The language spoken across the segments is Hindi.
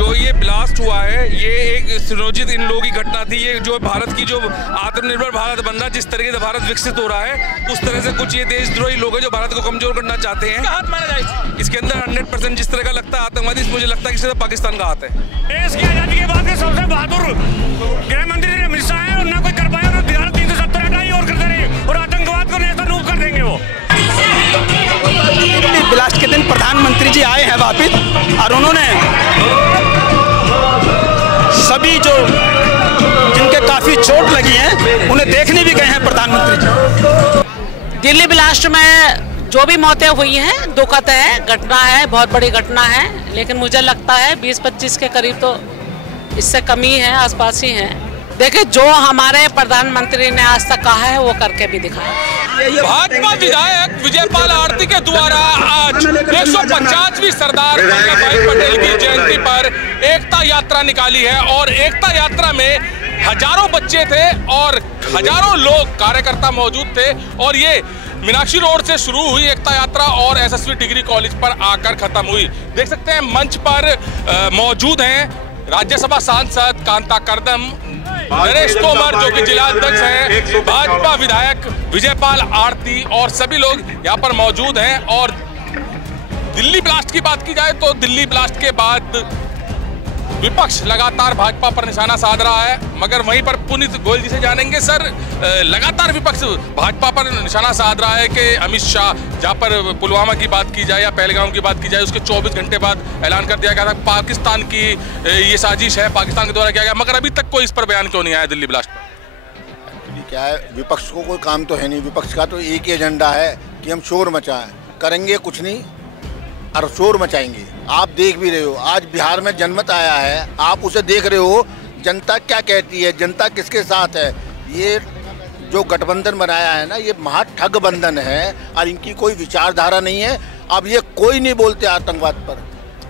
जो ये ब्लास्ट हुआ है ये एक सुनियोजित इन लोगों की घटना थी। ये जो भारत की जो आत्मनिर्भर भारत बनना, जिस तरीके से भारत विकसित हो रहा है, उस तरह से कुछ ये देशद्रोही लोग हैं जो भारत को कमजोर करना चाहते हैं। हाथ मारा जाए इसके अंदर 100% जिस तरह का लगता है आतंकवादी, मुझे लगता है कि सिर्फ पाकिस्तान का हाथ है। देश की आजादी के बाद के सबसे बहादुर गृह मंत्री अमित शाह है, और ना कोई कर पाया, और 370 हटाई और करते रहे, और आतंकवाद को नेस्तनाबूद कर देंगे वो। ब्लास्ट के दिन प्रधानमंत्री जी आए हैं वापिस, और उन्होंने सभी जो जिनके काफी चोट लगी है उन्हें देखने भी गए हैं प्रधानमंत्री जी। दिल्ली ब्लास्ट में जो भी मौतें हुई हैं दुखद है, घटना है, बहुत बड़ी घटना है, लेकिन मुझे लगता है 20-25 के करीब तो इससे कमी है, आसपास ही है। देखिए, जो हमारे प्रधानमंत्री ने आज तक कहा है वो करके भी दिखाया। भाजपा विधायक विजयपाल आरती के द्वारा आज 150वीं सरदार वल्लभ भाई पटेल की जयंती पर एकता यात्रा निकाली है, और एकता यात्रा में हजारों बच्चे थे और हजारों लोग कार्यकर्ता मौजूद थे, और ये मीनाक्षी रोड से शुरू हुई एकता यात्रा और एसएसवी डिग्री कॉलेज पर आकर खत्म हुई। देख सकते हैं मंच पर मौजूद हैं राज्यसभा सांसद कांता कर्दम, नरेश तोमर जो कि जिला अध्यक्ष हैं, भाजपा विधायक विजयपाल आरती और सभी लोग यहाँ पर मौजूद हैं। और दिल्ली ब्लास्ट की बात की जाए तो दिल्ली ब्लास्ट के बाद विपक्ष लगातार भाजपा पर निशाना साध रहा है, मगर वहीं पर पुनीत गोयल जी से जानेंगे। सर, लगातार विपक्ष भाजपा पर निशाना साध रहा है कि अमित शाह, जहां पर पुलवामा की बात की जाए या पहलगाम की बात की जाए, उसके 24 घंटे बाद ऐलान कर दिया गया था पाकिस्तान की ये साजिश है, पाकिस्तान के द्वारा किया गया, मगर अभी तक कोई इस पर बयान क्यों नहीं आया दिल्ली ब्लास्ट पर? क्या है, विपक्ष को कोई काम तो है नहीं। विपक्ष का तो एक ही एजेंडा है कि हम शोर मचाएं, करेंगे कुछ नहीं और शोर मचाएंगे। आप देख भी रहे हो, आज बिहार में जनमत आया है, आप उसे देख रहे हो, जनता क्या कहती है, जनता किसके साथ है। ये जो गठबंधन बनाया है ना, ये महा ठग बंधन है और इनकी कोई विचारधारा नहीं है। अब ये कोई नहीं बोलते आतंकवाद पर,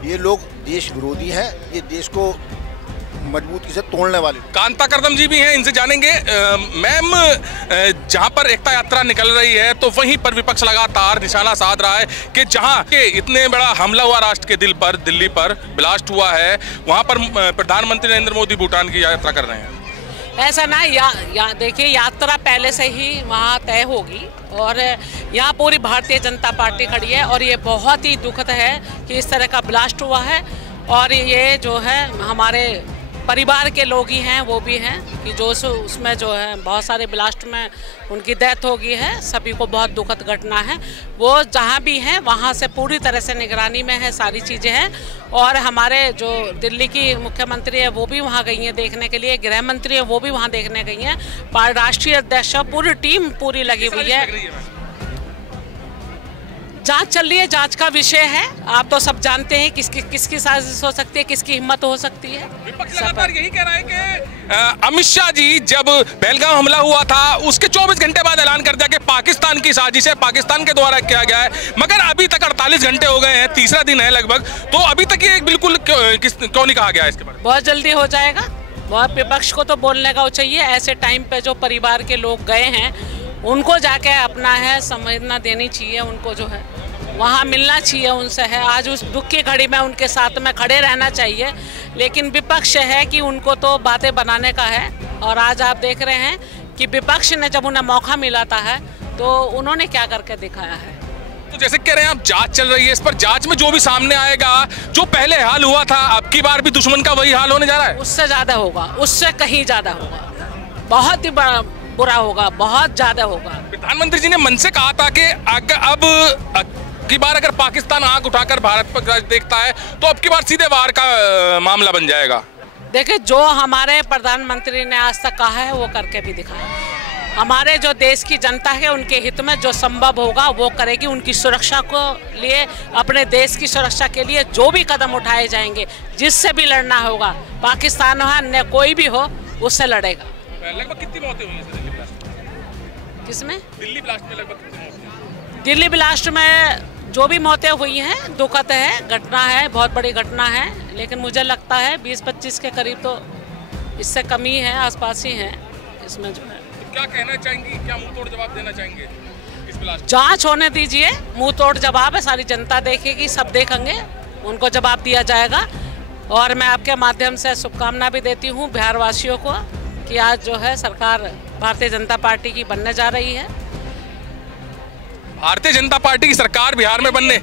ये लोग देश विरोधी हैं, ये देश को मजबूती से तोड़ने वाले। कांता कर्दम जी भी हैं, इनसे जानेंगे। मैम, जहां पर एकता यात्रा निकल रही है तो वहीं पर विपक्ष लगातार निशाना साध रहा है कि जहां के इतने बड़ा हमला हुआ राष्ट्र के दिल पर, दिल्ली पर ब्लास्ट हुआ है, वहां पर प्रधानमंत्री नरेंद्र मोदी भूटान की यात्रा कर रहे हैं। ऐसा ना, देखिए, यात्रा पहले से ही वहाँ तय होगी, और यहाँ पूरी भारतीय जनता पार्टी खड़ी है, और ये बहुत ही दुखद है कि इस तरह का ब्लास्ट हुआ है। और ये जो है हमारे परिवार के लोग ही हैं, वो भी हैं कि जो उसमें जो है बहुत सारे ब्लास्ट में उनकी डेथ हो गई है। सभी को बहुत दुखद घटना है। वो जहाँ भी हैं वहाँ से पूरी तरह से निगरानी में है, सारी चीज़ें हैं। और हमारे जो दिल्ली की मुख्यमंत्री है वो भी वहाँ गई हैं देखने के लिए, गृह मंत्री है वो भी वहाँ देखने गई हैं, राष्ट्रीय अध्यक्ष, पूरी टीम पूरी लगी हुई है। जांच चल रही है, जांच का विषय है। आप तो सब जानते हैं किसकी साजिश हो सकती है, किसकी हिम्मत हो सकती है। विपक्ष लगातार यही कह रहा है कि अमित शाह जी जब पहलगाम हमला हुआ था उसके 24 घंटे बाद ऐलान कर दिया कि पाकिस्तान की साजिश है, पाकिस्तान के द्वारा किया गया है, मगर अभी तक 48 घंटे हो गए हैं, तीसरा दिन है लगभग, तो अभी तक ये बिल्कुल क्यों नहीं कहा गया इसके बारे में? बहुत जल्दी हो जाएगा। बहुत विपक्ष को तो बोलने का चाहिए। ऐसे टाइम पे जो परिवार के लोग गए हैं उनको जाके अपना है संवेदना देनी चाहिए, उनको जो है वहाँ मिलना चाहिए उनसे है। आज उस दुख की घड़ी में उनके साथ में खड़े रहना चाहिए, लेकिन विपक्ष है कि उनको तो बातें बनाने का है। और आज आप देख रहे हैं कि विपक्ष ने जब उन्हें मौका मिला था है तो उन्होंने क्या करके दिखाया है। तो जैसे कह रहे हैं आप, जांच चल रही है, इस पर जांच में जो भी सामने आएगा, जो पहले हाल हुआ था अब की बार भी दुश्मन का वही हाल होने जा रहा है। उससे ज़्यादा होगा, उससे कहीं ज़्यादा होगा, बहुत ही बुरा होगा, बहुत ज़्यादा होगा। प्रधानमंत्री जी ने मन से कहा था कि अब की बार अगर पाकिस्तान आंख उठाकर भारत पर देखता है तो अब की बार सीधे वार का मामला बन जाएगा। देखिए, जो हमारे प्रधानमंत्री ने आज तक कहा है वो करके भी दिखाया। हमारे जो देश की जनता है उनके हित में जो संभव होगा वो करेगी। उनकी सुरक्षा को लिए, अपने देश की सुरक्षा के लिए जो भी कदम उठाए जाएंगे, जिससे भी लड़ना होगा, पाकिस्तान हो अन्य कोई भी हो, उससे लड़ेगा। लगभग कितनी मौतें हुई हैं दिल्ली ब्लास्ट में? किसमें? दिल्ली ब्लास्ट में लगभग कितनी मौतें? दिल्ली ब्लास्ट में जो भी मौतें हुई हैं दुखद है, घटना है, बहुत बड़ी घटना है, लेकिन मुझे लगता है 20-25 के करीब तो इससे कमी है, आसपास ही है इसमें जो है। तो क्या कहना चाहेंगी, क्या मुंह तोड़ जवाब देना चाहेंगे इस ब्लास्ट? जांच होने दीजिए, मुंह तोड़ जवाब है, सारी जनता देखेगी, सब देखेंगे, उनको जवाब दिया जाएगा। और मैं आपके माध्यम से शुभकामना भी देती हूँ बिहार वासियों को कि आज जो है सरकार भारतीय जनता पार्टी की बनने जा रही है। भारतीय जनता पार्टी की सरकार बिहार में बनने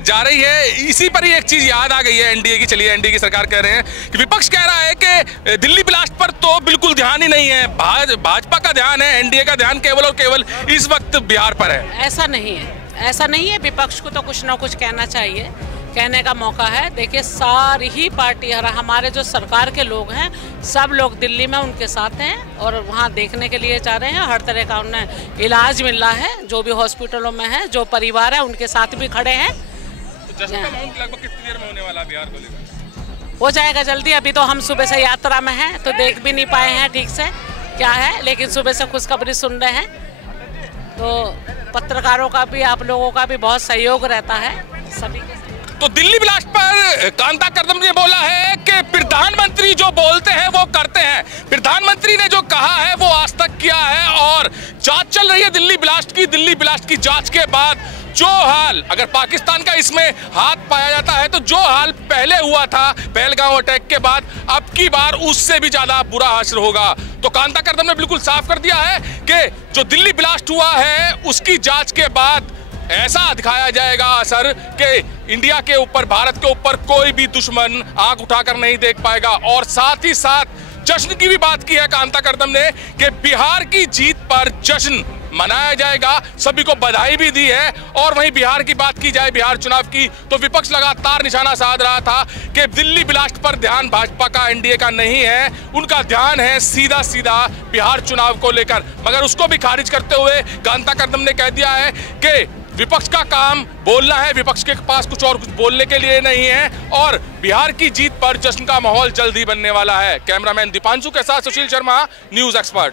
जा रही है। इसी पर ही एक चीज याद आ गई है एनडीए की। चलिए, एनडीए की सरकार कह रहे हैं कि विपक्ष कह रहा है कि दिल्ली ब्लास्ट पर तो बिल्कुल ध्यान ही नहीं है, भाजपा का ध्यान है, एनडीए का ध्यान केवल और केवल इस वक्त बिहार पर है। ऐसा नहीं है, ऐसा नहीं है। विपक्ष को तो कुछ ना कुछ कहना चाहिए, कहने का मौका है। देखिए, सारी ही पार्टी हमारे जो सरकार के लोग हैं सब लोग दिल्ली में उनके साथ हैं और वहाँ देखने के लिए जा रहे हैं। हर तरह का उन्हें इलाज मिल रहा है, जो भी हॉस्पिटलों में है, जो परिवार है उनके साथ भी खड़े हैं। तो जश्न का माहौल लगभग कितनी देर में होने वाला बिहार को लेकर? हो जाएगा जल्दी। अभी तो हम सुबह से यात्रा में हैं तो देख भी नहीं पाए हैं ठीक से क्या है, लेकिन सुबह से खुशखबरी सुन रहे हैं। तो पत्रकारों का भी, आप लोगों का भी बहुत सहयोग रहता है सभी के। तो दिल्ली ब्लास्ट पर कांता कर्दम ने बोला है कि प्रधानमंत्री जो बोलते हैं वो करते हैं। प्रधानमंत्री ने जो कहा है वो आज तक किया है और जांच चल रही है दिल्ली ब्लास्ट की। दिल्ली ब्लास्ट की जांच के बाद जो हाल, अगर पाकिस्तान का इसमें हाथ पाया जाता है तो जो हाल पहले हुआ था पहलगाम अटैक के बाद, अब की बार उससे भी ज्यादा बुरा हासिल होगा। तो कांता कर्दम ने बिल्कुल साफ कर दिया है कि जो दिल्ली ब्लास्ट हुआ है उसकी जांच के बाद ऐसा दिखाया जाएगा असर कि इंडिया के ऊपर, भारत के ऊपर कोई भी दुश्मन आंख उठाकर नहीं देख पाएगा। और साथ ही साथ जश्न की भी बात की है कांता कर्दम ने कि बिहार की जीत पर जश्न मनाया जाएगा, सभी को बधाई भी दी है। और वहीं बिहार की बात की जाए, बिहार चुनाव की, तो विपक्ष लगातार निशाना साध रहा था कि दिल्ली ब्लास्ट पर ध्यान भाजपा का, एनडीए का नहीं है, उनका ध्यान है सीधा सीधा बिहार चुनाव को लेकर। मगर उसको भी खारिज करते हुए कांता कर्दम ने कह दिया है कि विपक्ष का काम बोलना है, विपक्ष के पास कुछ और कुछ बोलने के लिए नहीं है और बिहार की जीत पर जश्न का माहौल जल्द ही बनने वाला है। कैमरामैन दीपांशु के साथ सुशील शर्मा, न्यूज़ एक्सपर्ट।